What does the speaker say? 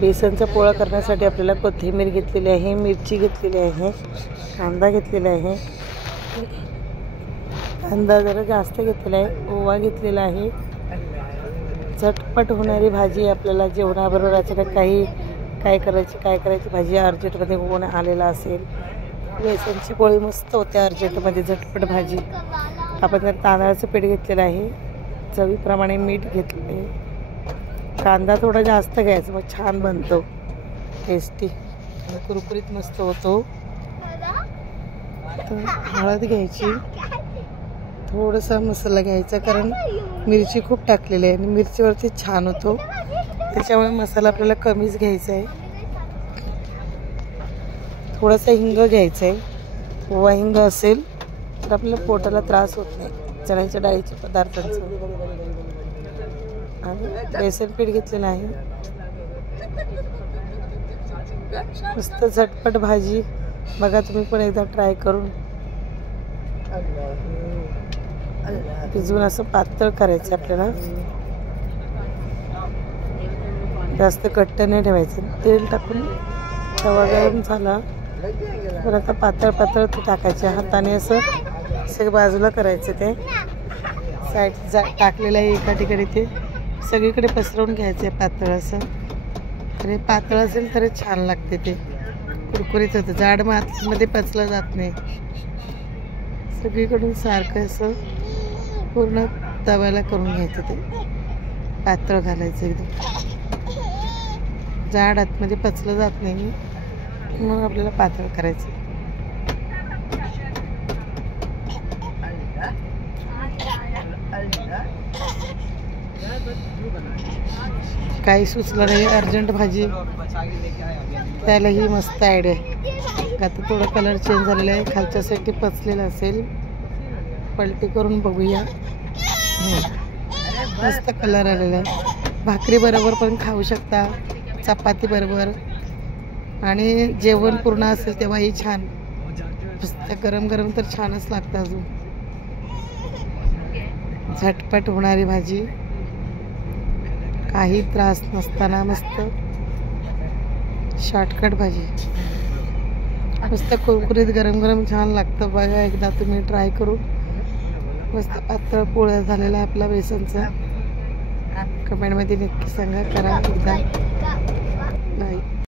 बेसनचा पोळा करण्यासाठी आपल्याला कोथिंबीर घेतलेली आहे, मिरची घेतलेली आहे, कांदा घेतलेला आहे, कांदा जरा जास्त घेतलेला आहे, ओवा घेतलेला आहे। झटपट होणारी भाजी आपल्याला जेवणाबरोबर अचानक काय करायची भाजी अर्जंटमध्ये कोण आलेला असेल, बेसनची पोळी मस्त होते अर्जंटमध्ये, झटपट भाजी। आपण जर तांदळाचं पीठ घेतलेलं आहे, चवीप्रमाणे मीठ घेतले, कांदा थोडा जास्त घ्यायचा, मग छान बनतो, टेस्टी आणि कुरकुरीत मस्त होतो। तर हळद घ्यायची, थोडासा मसाला घ्यायचा, कारण मिरची खूप टाकलेली आहे आणि मिरचीवरती छान होतो, त्याच्यामुळे मसाला आपल्याला कमीच घ्यायचा आहे। थोडासा हिंग घ्यायचा आहे, ओवा हिंग असेल तर आपल्याला पोटाला त्रास होत नाही चण्याच्या डाळीच्या पदार्थांचा। आणि बेसन पीठ घेतलेलं आहे, मस्त झटपट भाजी, बघा तुम्ही पण एकदा ट्राय करून। भिजवून असं पातळ करायचं आपल्याला, जास्त घट्ट नाही ठेवायचं। तेल टाकून तवा गरम झाला तर आता पातळ ते टाकायचे, हाताने असं सगळं बाजूला करायचं, ते साईड टाकलेलं आहे एका ठिकाणी ते सगळीकडे पसरवून घ्यायचे पातळ असं, आणि पातळ असेल तर छान लागते, ते कुरकुरीत होतं, जाड मग आतमध्ये पचलं जात नाही। सगळीकडून सारखं असं पूर्ण तव्याला करून घ्यायचं, ते पातळ घालायचं एकदम, जाड आतमध्ये पचलं जात नाही, मग आपल्याला पातळ करायचं। काही सुचलं नाही, अर्जंट भाजी, त्याला ही मस्त आयडिया आहे। आता थोडं कलर चेंज झालेला आहे, खालच्या साईडने पचलेलं असेल, पलटी करून बघूया, मस्त कलर आलेला आहे। भाकरी बरोबर पण खाऊ शकता, चपाती बरोबर, आणि जेवण पूर्ण असेल तेव्हाही छान, मस्त गरम गरम तर छानच लागतं। अजून झटपट होणारी भाजी, काही त्रास नसताना मस्त शॉर्टकट भाजी, मस्त कुरकुरीत गरम गरम छान लागतं, बघा एकदा तुम्ही ट्राय करून। मस्त पातळ पोळ्या झालेला आहे आपला बेसनचा, कमेंटमध्ये नक्की सांगा, करा एकदा।